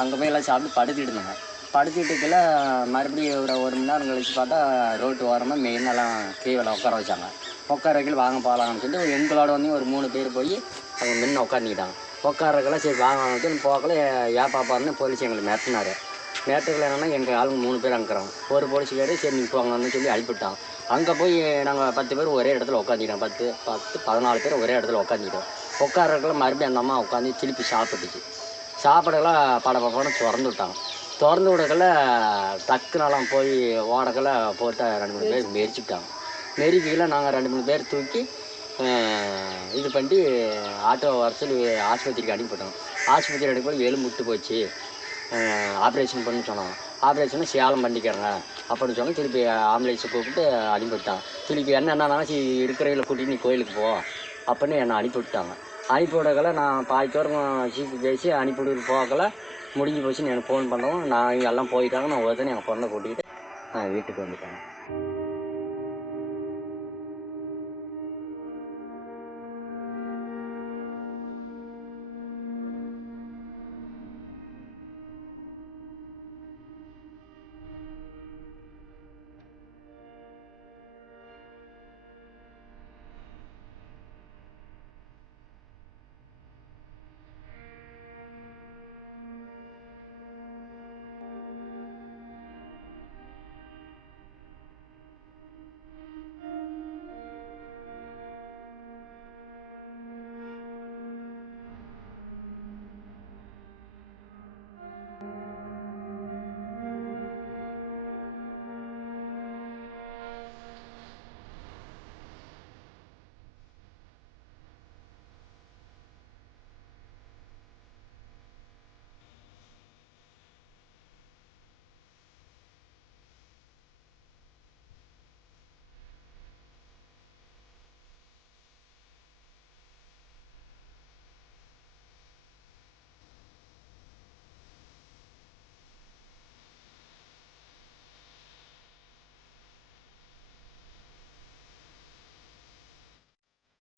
அங்கே போய் எல்லாம் சாப்பிட்டு படுத்துட்டு இருந்தாங்க. படுத்துட்டுக்குள்ள மறுபடியும் ஒரு மணி நேரம் கழிச்சு பார்த்தா ரோட்டு ஓரமாக மெயினெல்லாம் கீழே உட்கார வச்சாங்க. உட்கார வைக்கல வாங்க போகலான்னு சொல்லிட்டு எங்களோட வந்து ஒரு 3 பேர் போய் அவங்க முன்ன உட்காந்துக்கிட்டாங்க. உட்காரக்கெல்லாம் சரி வாங்க போகல ஏப்பாப்பாருன்னு போலீஸ் எங்களை மிரட்டினார். மிரட்டுகள் என்னென்னா எங்கள் ஆளுங்க 3 பேர் அனுப்புகிறாங்க. ஒரு போலீஸுக்காரு சரி நீங்கள் போங்கன்னு சொல்லி அனுப்பிவிட்டாங்க. அங்கே போய் நாங்கள் 10 பேர் ஒரே இடத்துல உட்காந்துக்கிட்டோம். 14 பேர் ஒரே இடத்துல உட்காந்துக்கிட்டோம். உட்காரக்கெல்லாம் மறுபடியும் அந்த அம்மா உட்காந்து திருப்பி சாப்பிட்டுச்சு. சாப்பிடக்கெல்லாம் படப்படன்னு திறந்து விட்டாங்க. திறந்து விடக்கல டக்குனெல்லாம் போய் ஓடக்கெல்லாம் போட்டு 2-3 பேர் மெரிச்சுக்கிட்டாங்க. மெரிக்கையில் நாங்கள் 2-3 பேர் தூக்கி இது பண்ணி ஆட்டோ வர சொல்லி ஆஸ்பத்திரிக்கு அனுப்பிவிட்டோம். ஆஸ்பத்திரி அனுப்பி எலும்பு விட்டு போச்சு, ஆப்ரேஷன் பண்ணி சொன்னாங்க. ஆப்ரேஷனை சேலம் பண்ணிக்கிறேங்க அப்படின்னு சொன்னால் திருப்பி ஆம்புலன்ஸை கூப்பிட்டு அனுப்பிவிட்டாங்க. திருப்பி என்னென்னா இருக்கிறவங்களை கூட்டிட்டு நீ கோயிலுக்கு போ அப்படின்னு என்னை அனுப்பிவிட்டாங்க. அனுப்பிவிடக்கல நான் பாய்த்தோரம் சீப்பு பேசி அனுப்பிவிட்டு போகல முடிஞ்சு போச்சுன்னு எனக்கு ஃபோன் பண்ணவும் நான் எல்லாம் போயிட்டாங்க. நான் ஒருத்தனை எங்கள் பொண்ணை கூட்டிகிட்டு நான் வீட்டுக்கு வந்துட்டேன்.